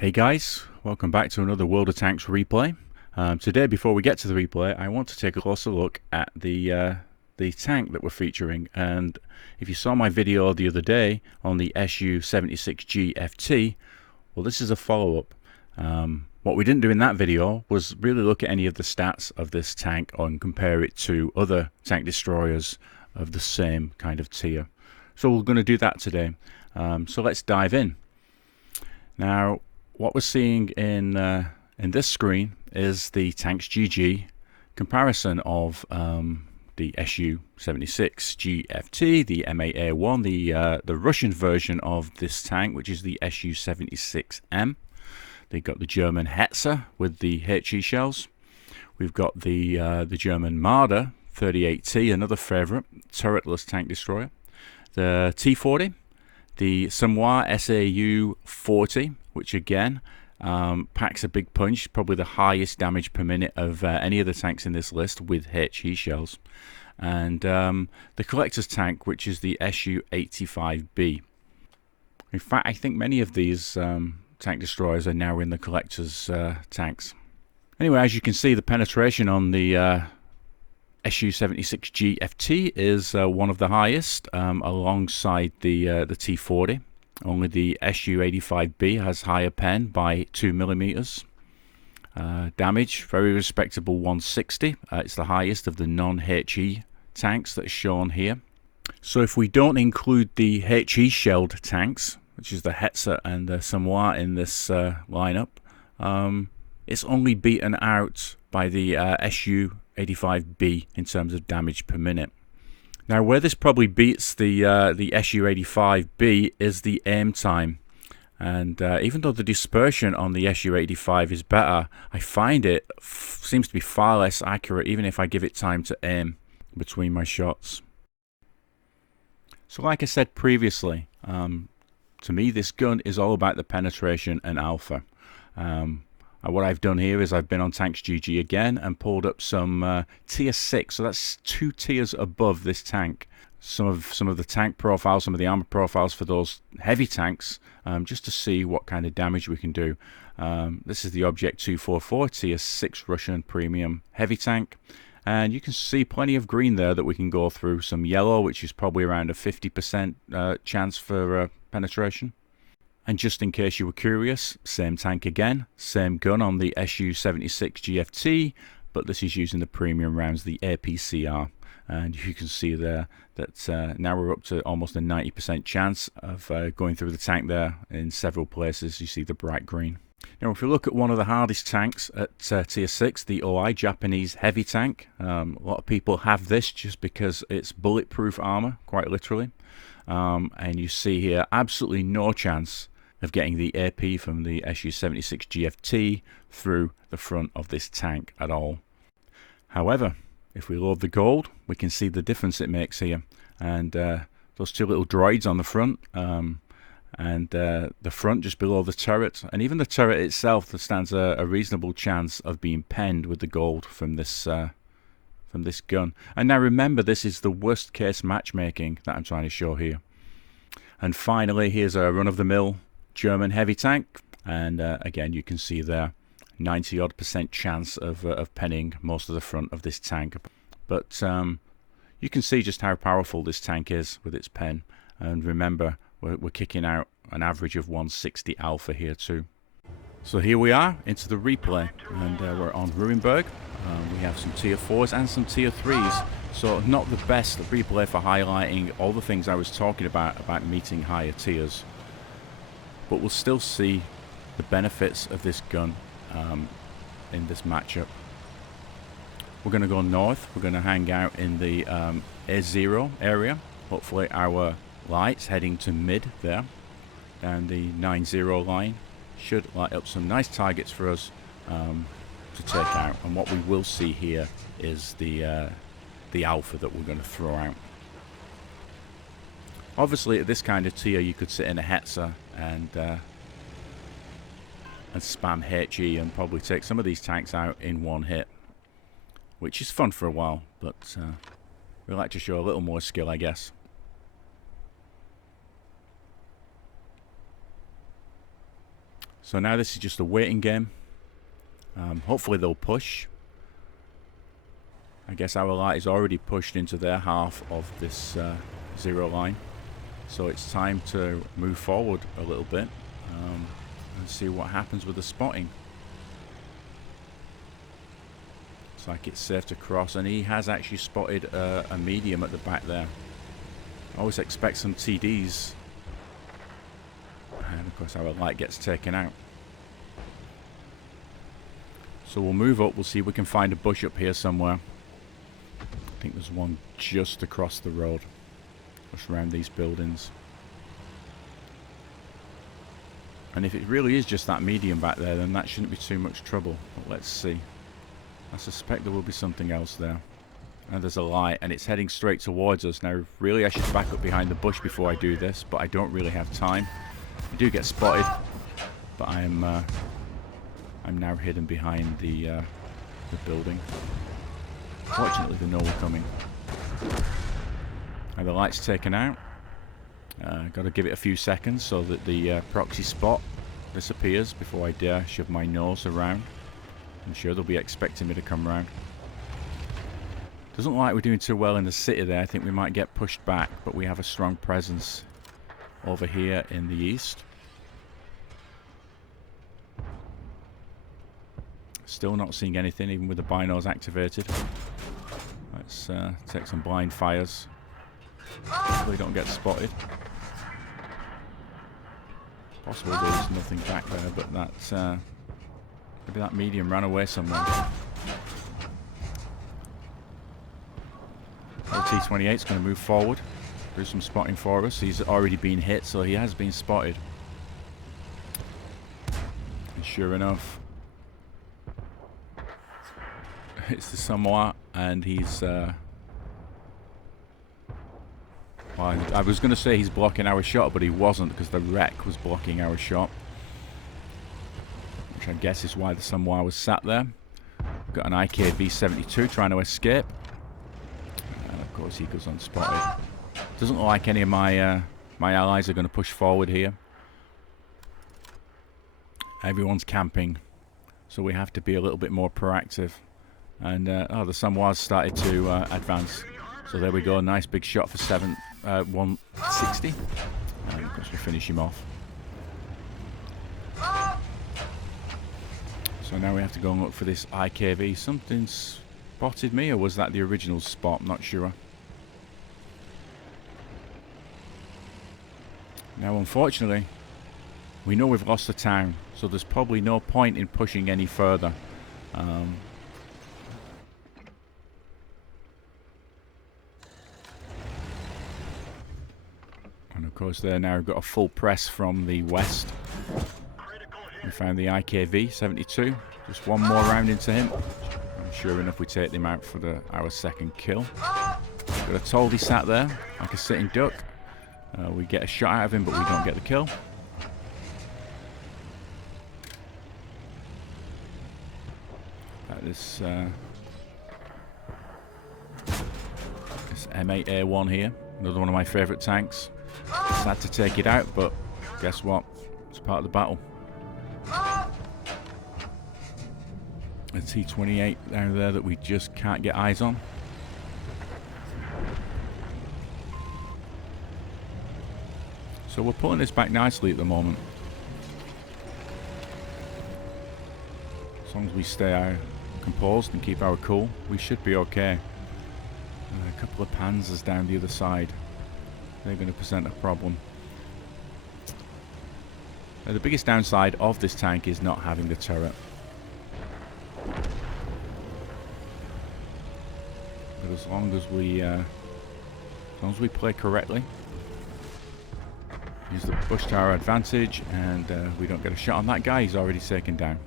Hey guys, welcome back to another World of Tanks replay. Today, before we get to the replay, I want to take a closer look at the tank that we're featuring. And if you saw my video the other day on the Su-76G FT, well, this is a follow-up. What we didn't do in that video was really look at any of the stats of this tank and compare it to other tank destroyers of the same kind of tier. So we're going to do that today. So let's dive in. Now, what we're seeing in this screen is the Tanks GG comparison of the Su-76G FT, the MAA1, the Russian version of this tank, which is the Su-76M. They've got the German Hetzer with the HE shells. We've got the German Marder 38T, another favourite turretless tank destroyer. The T40, the Samoa SAU 40, which again packs a big punch, probably the highest damage per minute of any of the tanks in this list with HE shells. And the collector's tank, which is the Su-85B. In fact, I think many of these tank destroyers are now in the collector's tanks. Anyway, as you can see, the penetration on the Su-76G FT is one of the highest, alongside the T40. Only the Su-85B has higher pen by 2 millimeters. Damage, very respectable 160. It's the highest of the non-HE tanks that are shown here. So if we don't include the HE shelled tanks, which is the Hetzer and the Samoa in this lineup, it's only beaten out by the Su-85B in terms of damage per minute. Now, where this probably beats the Su-85B is the aim time. And even though the dispersion on the Su-85 is better, I find it seems to be far less accurate, even if I give it time to aim between my shots. So like I said previously, to me this gun is all about the penetration and alpha. What I've done here is I've been on Tanks GG again and pulled up some tier 6, so that's 2 tiers above this tank. Some of the tank profiles, some of the armor profiles for those heavy tanks, just to see what kind of damage we can do. This is the Object 244 tier 6 Russian premium heavy tank, and you can see plenty of green there that we can go through. Some yellow, which is probably around a 50% chance for penetration. And just in case you were curious, same tank again, same gun on the Su-76G FT, but this is using the premium rounds, the APCR. And you can see there that now we're up to almost a 90% chance of going through the tank there in several places. You see the bright green. Now, if you look at one of the hardest tanks at tier 6, the OI Japanese heavy tank, a lot of people have this just because it's bulletproof armor, quite literally. And you see here absolutely no chance of getting the AP from the Su-76G FT through the front of this tank at all. However, if we load the gold, we can see the difference it makes here. And those two little droids on the front, and the front just below the turret, and even the turret itself, there stands a reasonable chance of being penned with the gold from this gun. And now remember, this is the worst case matchmaking that I'm trying to show here. And finally, here's a run-of-the-mill German heavy tank, and again you can see there 90-odd% chance of penning most of the front of this tank. But you can see just how powerful this tank is with its pen, and remember we're kicking out an average of 160 alpha here too. So here we are into the replay, and we're on Ruinberg. We have some tier 4s and some tier 3s, so not the best replay for highlighting all the things I was talking about meeting higher tiers. But we'll still see the benefits of this gun in this matchup. We're going to go north. We're going to hang out in the A0 area. Hopefully our lights heading to mid there, down the 9-0 line, should light up some nice targets for us to take out. And what we will see here is the alpha that we're going to throw out. Obviously, at this kind of tier, you could sit in a Hetzer and spam HE and probably take some of these tanks out in one hit, which is fun for a while, but we like to show a little more skill, I guess. So now this is just a waiting game. Hopefully they'll push. I guess our light is already pushed into their half of this 0 line. So it's time to move forward a little bit and see what happens with the spotting. Looks like it's safe to cross, and he has actually spotted a medium at the back there. I always expect some TDs. And of course our light gets taken out. So we'll move up, we'll see if we can find a bush up here somewhere. I think there's one just across the road, just around these buildings. And if it really is just that medium back there, then that shouldn't be too much trouble. But let's see. I suspect there will be something else there. And there's a light, and it's heading straight towards us. Now, really, I should back up behind the bush before I do this, but I don't really have time. I do get spotted, but I'm now hidden behind the building. Fortunately, they know we're coming. Now the light's taken out. Got to give it a few seconds so that the proxy spot disappears before I dare shove my nose around. I'm sure they'll be expecting me to come round. Doesn't look like we're doing too well in the city there. I think we might get pushed back, but we have a strong presence over here in the east. Still not seeing anything, even with the binos activated. Let's take some blind fires. Hopefully don't get spotted. Possible there's nothing back there, but that maybe that medium ran away somewhere. T28 is going to move forward, do some spotting for us. He's already been hit, so he has been spotted. And sure enough, it's the Samoa, and he's well, I was going to say he's blocking our shot, but he wasn't, because the wreck was blocking our shot, which I guess is why the Samoa was sat there. We've got an IKV-72 trying to escape, and of course he goes unspotted. Doesn't look like any of my my allies are going to push forward here. Everyone's camping, so we have to be a little bit more proactive. And oh, the Samoa's started to advance. So there we go, nice big shot for 160. And of course we finish him off. So now we have to go and look for this IKV. Something spotted me, or was that the original spot? I'm not sure. Now unfortunately, we know we've lost the town, so there's probably no point in pushing any further. And of course they now got a full press from the west. We found the IKV-72. Just one more round into him. And sure enough we take him out for our second kill. Got a told he sat there like a sitting duck. We get a shot out of him, but we don't get the kill. This M8A1 here, another one of my favourite tanks. Sad to take it out, but guess what? It's part of the battle. A T28 down there that we just can't get eyes on. So we're pulling this back nicely at the moment. As long as we stay composed and keep our cool, we should be okay. A couple of panzers down the other side. They're going to present a problem. Now, the biggest downside of this tank is not having the turret. But as long as we play correctly, use the bush to our advantage, and we don't get a shot on that guy, he's already taken down.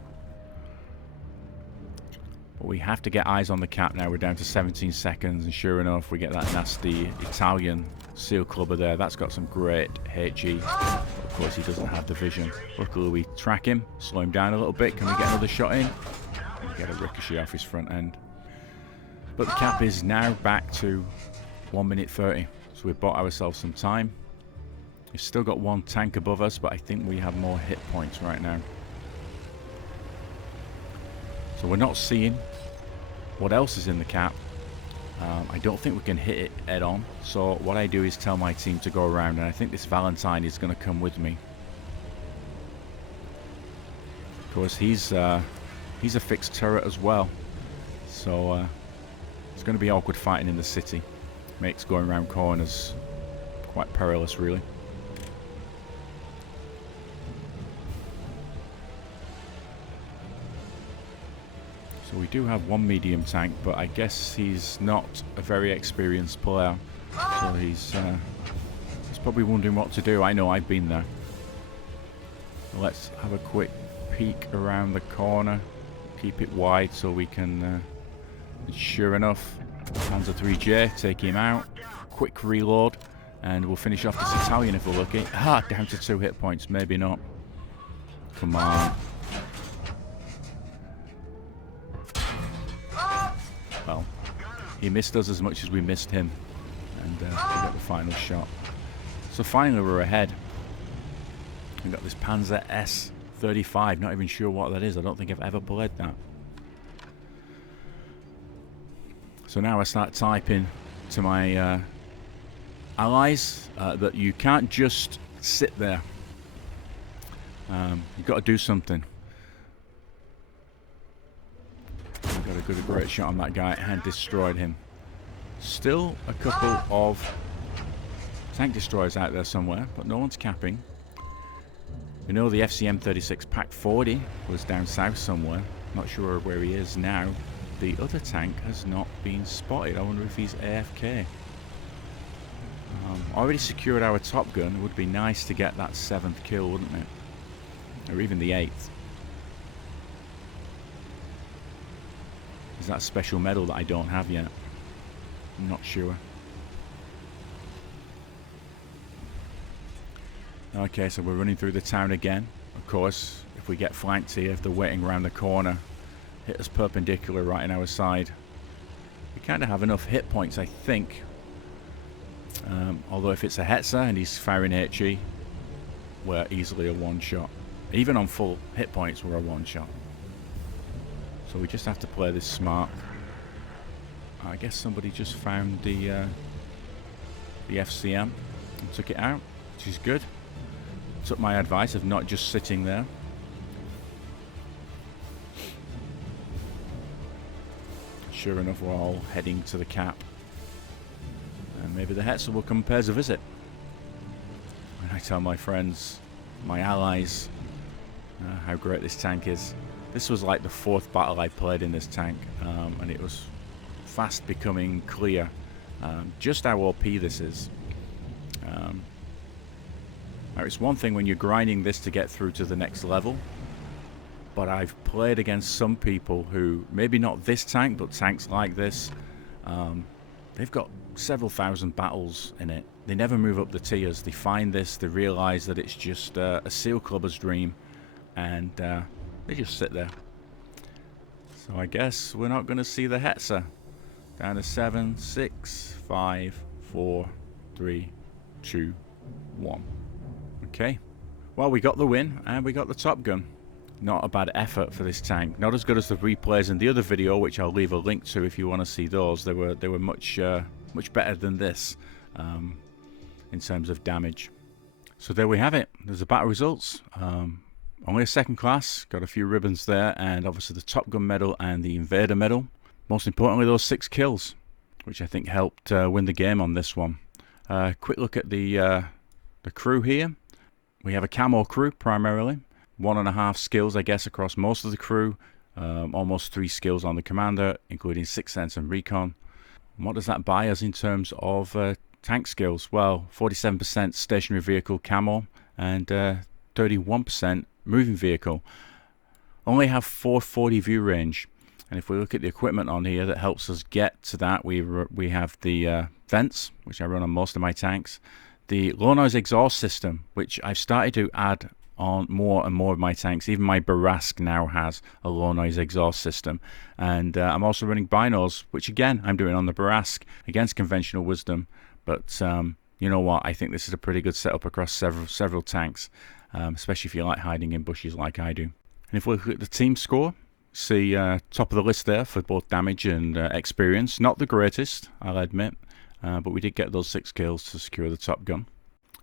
But we have to get eyes on the cap now. We're down to 17 seconds, and sure enough, we get that nasty Italian seal clubber there. That's got some great HE. But of course, he doesn't have the vision. Luckily, we track him, slow him down a little bit. Can we get another shot in? We get a ricochet off his front end. But the cap is now back to 1 minute 30. So we've bought ourselves some time. We've still got one tank above us, but I think we have more hit points right now. So we're not seeing what else is in the cap. I don't think we can hit it head on. So what I do is tell my team to go around, and I think this Valentine is going to come with me. Of course, he's a fixed turret as well. So it's going to be awkward fighting in the city. Makes going around corners quite perilous, really. So we do have one medium tank, but I guess he's not a very experienced player. So he's probably wondering what to do. I know, I've been there. So let's have a quick peek around the corner. Keep it wide so we can... sure enough, Panzer 3J, take him out. Quick reload, and we'll finish off this Italian if we're lucky. Ah, down to 2 hit points. Maybe not. Come on. Well, he missed us as much as we missed him, and we got the final shot. So finally we're ahead. We've got this Panzer S-35, not even sure what that is. I don't think I've ever played that. So now I start typing to my allies that you can't just sit there. You've got to do something. Got a great shot on that guy and destroyed him. Still a couple of tank destroyers out there somewhere, but no one's capping. We know the FCM-36 Pack 40 was down south somewhere. Not sure where he is now. The other tank has not been spotted. I wonder if he's AFK. Already secured our top gun. It would be nice to get that 7th kill, wouldn't it? Or even the 8th. Is that a special medal that I don't have yet? I'm not sure. Okay, so we're running through the town again. Of course, if we get flanked here, if they're waiting around the corner, hit us perpendicular right in our side. We kind of have enough hit points, I think. Although if it's a Hetzer and he's firing HE, we're easily a one-shot. Even on full hit points, we're a one-shot. So we just have to play this smart. I guess somebody just found the FCM and took it out, which is good. Took my advice of not just sitting there. Sure enough, we're all heading to the cap. And maybe the Hetzer will come pay us a visit. And I tell my friends, my allies, how great this tank is. This was like the 4th battle I played in this tank, and it was fast becoming clear just how OP this is. Now it's one thing when you're grinding this to get through to the next level, but I've played against some people who, maybe not this tank, but tanks like this, they've got several thousand battles in it. They never move up the tiers. They find this, they realise that it's just a SEAL clubber's dream, and they just sit there. So I guess we're not going to see the Hetzer. Down to 7, 6, 5, 4, 3, 2, 1. Okay. Well, we got the win and we got the Top Gun. Not a bad effort for this tank. Not as good as the replays in the other video, which I'll leave a link to if you want to see those. They were much better than this in terms of damage. So there we have it. There's the battle results. Only a 2nd class, got a few ribbons there, and obviously the Top Gun medal and the Invader medal. Most importantly, those 6 kills, which I think helped win the game on this one. Quick look at the crew here. We have a camo crew primarily. 1.5 skills, I guess, across most of the crew. Almost 3 skills on the commander, including 6th Sense and Recon. And what does that buy us in terms of tank skills? Well, 47% stationary vehicle camo and 31% moving vehicle. Only have 440 view range, and if we look at the equipment on here that helps us get to that, we have the vents, which I run on most of my tanks, the low noise exhaust system, which I've started to add on more and more of my tanks. Even my Barask now has a low noise exhaust system, and I'm also running binos, which again I'm doing on the Barask against conventional wisdom, but you know what, I think this is a pretty good setup across several tanks. Especially if you like hiding in bushes like I do. And if we look at the team score, See, top of the list there for both damage and experience. Not the greatest, I'll admit, but we did get those 6 kills to secure the top gun.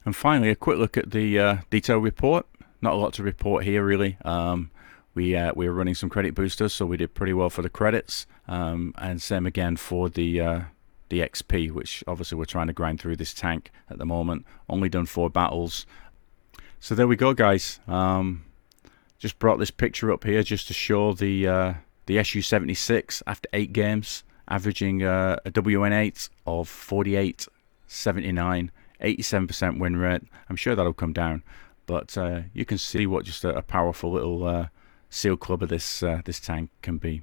And finally, a quick look at the detail report. Not a lot to report here, really. We were running some credit boosters, so we did pretty well for the credits. And same again for the XP, which obviously we're trying to grind through this tank at the moment. Only done 4 battles. So there we go, guys. Just brought this picture up here just to show the SU-76 after 8 games, averaging a WN8 of 48.79, 87% win rate. I'm sure that'll come down, but you can see what just a powerful little seal clubber this tank can be.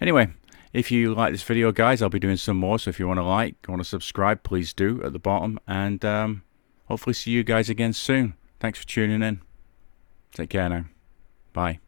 Anyway, if you like this video, guys, I'll be doing some more. So if you want to subscribe, please do at the bottom, and hopefully see you guys again soon. Thanks for tuning in. Take care now. Bye.